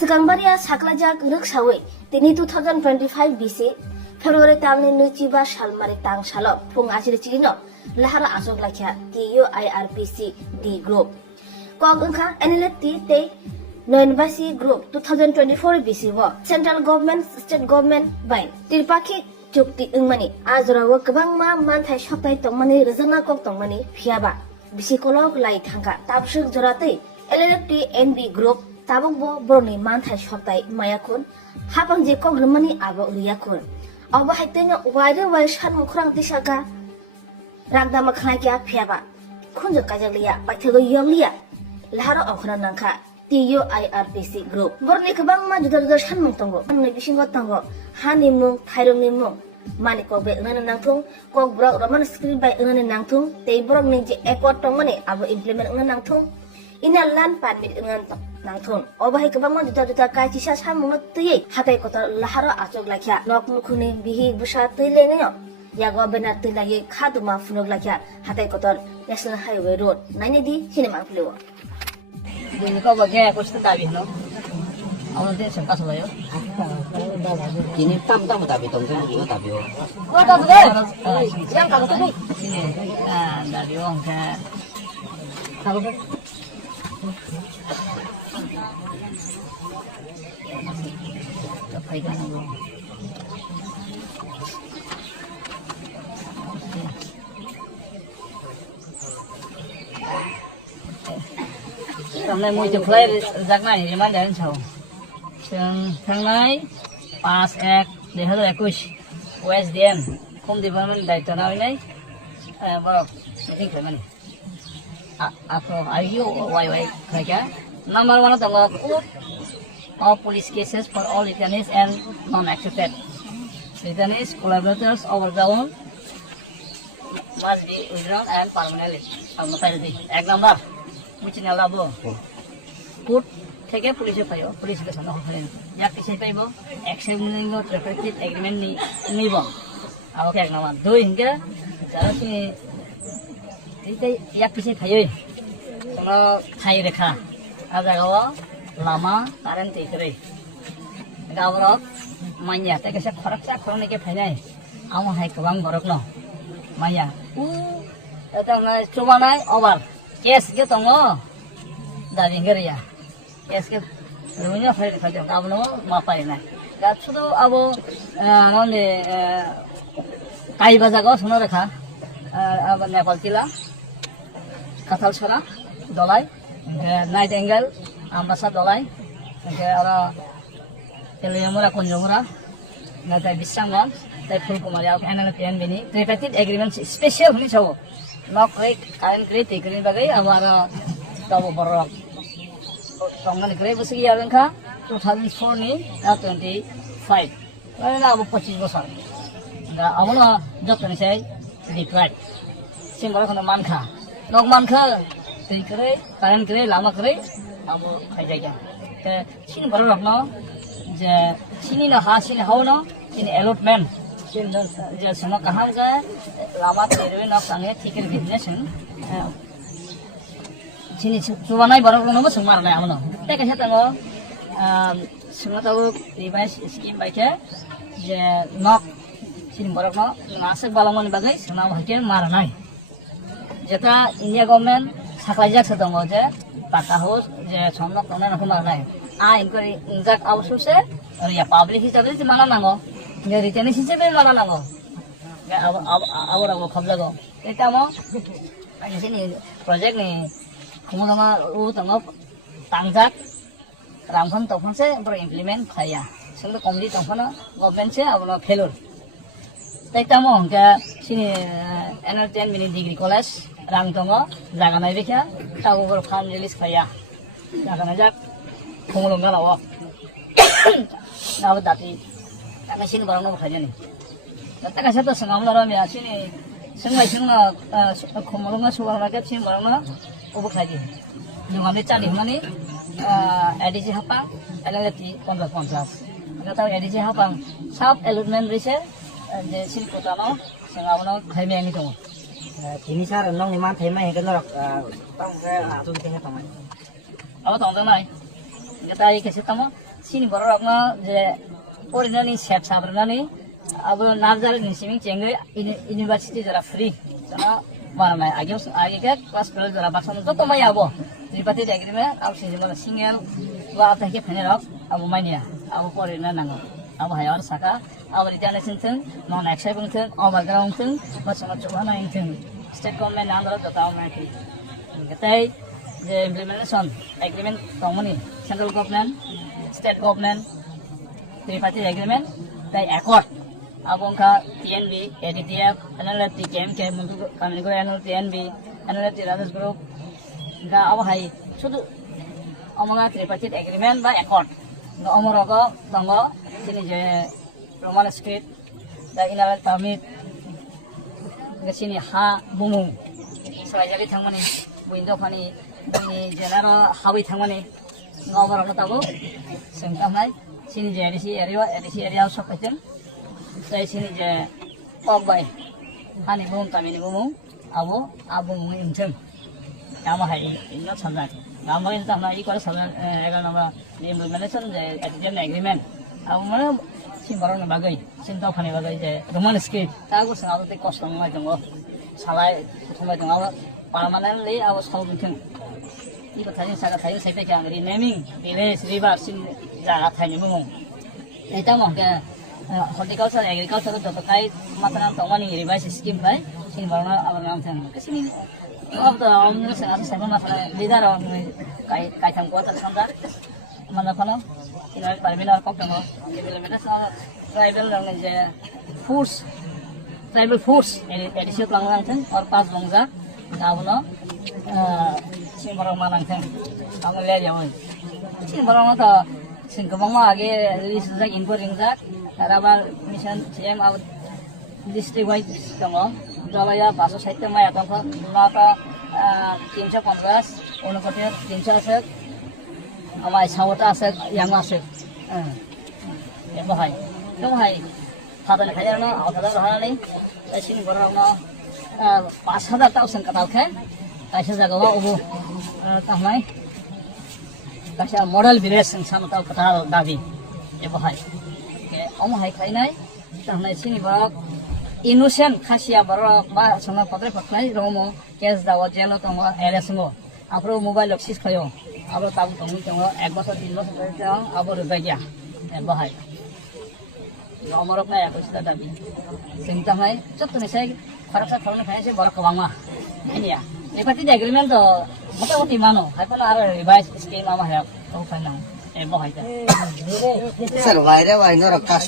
Sekangbaria saklajak ruksawi tini 2025 BC Februari talni nuciba salmari tang salop pung asir cirino lahara asok lakya TUIRPC D Group kog engka NLT te Noinbasi Group 2024 BC wo Central Government State Government by tirpaki chukti engmani ajrawo kebangma manthai soptai tongmani rezana kok tongmani phiaba bisikolog lai thangka tapsuk jorate LLT NB Group tabuk bo broni manthai soptai mayakun hapang je kok remani abo riyakun Aba haitenya wide wide shan mukrang tisaka ragda makhnai kya phiaba khunjo kajaliya paithego yongliya lahara okhna nangkha TUIRPC Group borni kebang ma juda shan mung tongo amne bisingo tongo hani mung thairong ni mung mani ko be ngana nangthung ko brok roman screen by ngana nangthung tei brok ni je ekot tongmani abo implement ngana nangthung ina lan permit ngana nangthung obahai kebang ma juda kai chisa samung tei hatai kotor lahara achok lakya nok mukhuni bihi busa tele ne yago benar tela ye khaduma funok lakya hatai kotor national highway road naini di cinema flewo Ini kau bagai aku sudah tahu no. Awalnya dia sempat selalu. Kini tam tapi tongkang juga tapi. Oh tahu deh. Yang kamu tuh nih. Ini dari orang ke. Tahu kan? Apa ikan aku? Hôm nay mua chụp lấy rác này thì mang đến chầu. Thằng này pass act để hết rồi kush USDN không thì vẫn đại tờ nào này vào meeting phải mà này. After IU YY khai cả. Number one tầng all police cases for all detainees and non-accepted. Detainees collaborators overdrawn must be withdrawn and permanently. Ang penalty. Ek number. Mucina labo. Put থেকে পুলিশে পাইব police বেতন হলেন ইয়াক পিছে পাইব acceptance ট্রিপার্টিট agreement নিব আওকে এক নাম দুই হিংকে যারা কি এইটাই ইয়াক পিছে পাইই তোমরা খাই রেখা আর জায়গাও লামা কারেন্ট তৈরি গাবরক মাইয়া তাকে সে খরচা খরনিকে ফাইনাই আমা হাই গোবাং বরক ন মাইয়া এটা চুবানাই ওভার কেস কে তङ দাবি গরিয়া কেস কে রুমিনা ফাইল ফাইল গাবনো মাপাই নাই গা শুধু আবো নলে কাই বাজাগো শোনা রেখা আবার নেপাল টিলা কাঁঠাল ছড়া দলাই নাইট অ্যাঙ্গেল আমবাসা দলাই আর তেলিয়ামরা কঞ্জমরা নাইটাই বিশ্রামগঞ্জ তাই ফুলকুমারি এনএলপিএন বিনি ট্রিপার্টিট এগ্রিমেন্ট স্পেশাল হলি সব nok rate kain kredi tikrin bagai amara tabu borok tongan kredi besigi yaran kha 2004 ni 25 lain abu 25 bosar da amono jotni sei decide simbara kono mankha nok mankha tikre kain kredi lama kredi abu khaijaya te sin borok no je sini na ha sini hauno sini allotment जे समय कहाँ गए लामा तेरे न संगे ठीक है बिजने सं sini coba naik barang kono mo sumar na amno te ka sata ngo sunga tahu device scheme baike je nok sini barang no ngasek balangon bagai suna hakian mar nai jeta India government saklajak satongo je pata hos je somnok tona na kumar nai a inquiry injak aususe ya public hisabe je mana nango যে রিটেনিস হিসেবে মানা নাগো আবার আবার খবলা গো এটা মো আইসিনি project নি খুমলমা উ তঙ্গ তাংজাক রামখন তখনসে বড় implement খাইয়া সঙ্গে কমলি তখন গভর্নমেন্ট সে আবার ফেলুর তাইটা মো কে সিনি এনআর 10 মিনিট ডিগ্রি কলেজ রাং তঙ্গ জায়গা নাই দেখা তাও বড় ফার্ম রিলিজ খাইয়া জায়গা না যাক খুমলম গালাও নাও দাতি Kami sini barang nopo saja nih. Tapi kan saya tuh sengaja orang ya sini sengaja kumulungan suara rakyat sini barang nopo ubuk saja. Jangan dicari mana nih edisi hapang, LLT 15. Kita tahu edisi hapang, sub allotment research, jadi sini kota no sengaja no kami yang itu. Kini saya renung lima tema yang kena tong saya atau kita tong. Apa tong tong nai? তাই কিছু তামো সিনি বড় রকম যে পরিণানি set সাবরানি আবো Narzary নিসিমিং চেঙ্গে university যারা free যারা বানায় আগে ক্লাস 12 যারা বাসন তো মাই আবো ত্রিপাতি এগ্রিমেন্ট আবো সিজন সিঙ্গেল বা থেকে ফেনে রক আবো মাইনিয়া আবো পরিণা নাঙ্গো আবো হায়ার সাকা আবো রিটার্নেশন থং নন এক্সাইবিং থং ওভারগ্রাউন্ড থং বাসন চুহানা থং স্টেট গভর্নমেন্ট আন্ডার দতাও মাইকি তাই যে ইমপ্লিমেন্টেশন এগ্রিমেন্ট তমনি central government state government tripartite agreement তাই একট abongka TNB, ADTF, NLFT, KMK, Muntu Kamini Guru NL TNB, NLFT Radas Group, ga awahai sudu omonga tripartite agreement ba accord. Ga omorogo tongo sini je Roman script da inal permit ga sini ha bumung sajari thangmani window phani bini jenaro hawi thangmani ga omorogo tago sengkamnai sini je ADC area sokaitem saya sini je pogbai hani bum kami ni bumung abu abung imtem kama hai inno sanjak kama ini tamna ikor sanjak egal nama implementation je agreement abu mana simbaron bagai sinta khani bagai je roman script tagu sangat te cost ngai jongo salai thomai jongo permanently abu solving ini katanya saga thayu sepe kya ngri naming village river sin jaga thani bumung eta mah ke horticulture agriculture to kai matanan tongmani revise scheme kai sin barna abar nam thang kesini अब त आउनु सेवा मात्र leader kai tham ko ta samda mana phano ina parmina kok tang implementation tribal lang je tribal foods edisi lang lang thang or pas bangja dawono sin barang manang thang ang le jaw sin barang ta sin kabang ma age release ja import ja rabar mission CM out district wise tamo jabaya 560 maya tong nata 350 অনুকটে 300 আছে আমার 6টা আছে yang আছে ya bahai dong hai thada khaya na thada rahana ni sin bora na 5000 tau sen katal khe kaisa jaga wa ubu tamai kaisa model village sen sam tau katal dabi ya bahai ke om hai khai nai tamai sin bora innocent khasia bora ba sona patre paklai romo case দাও jail তোমা এরেসমো আপরো mobile axis খায়ো আপরো তাবু তুমি তোমা 1 বছর 3 বছর ধরে যাও আপরো গাইয়া বাহাই আমরক না একসটা দাবি চিন্তা হয় যত নিসাই খরচা খরনে খাইছে বড় কবামা এনিয়া এপাতি এগ্রিমেন্ট তো মোটামুটি মানো হাইপালা আর রিভাইস স্কিম আমা হয় তো ফাইনা বাহাইতা স্যার বাইরে বাইরে কাজ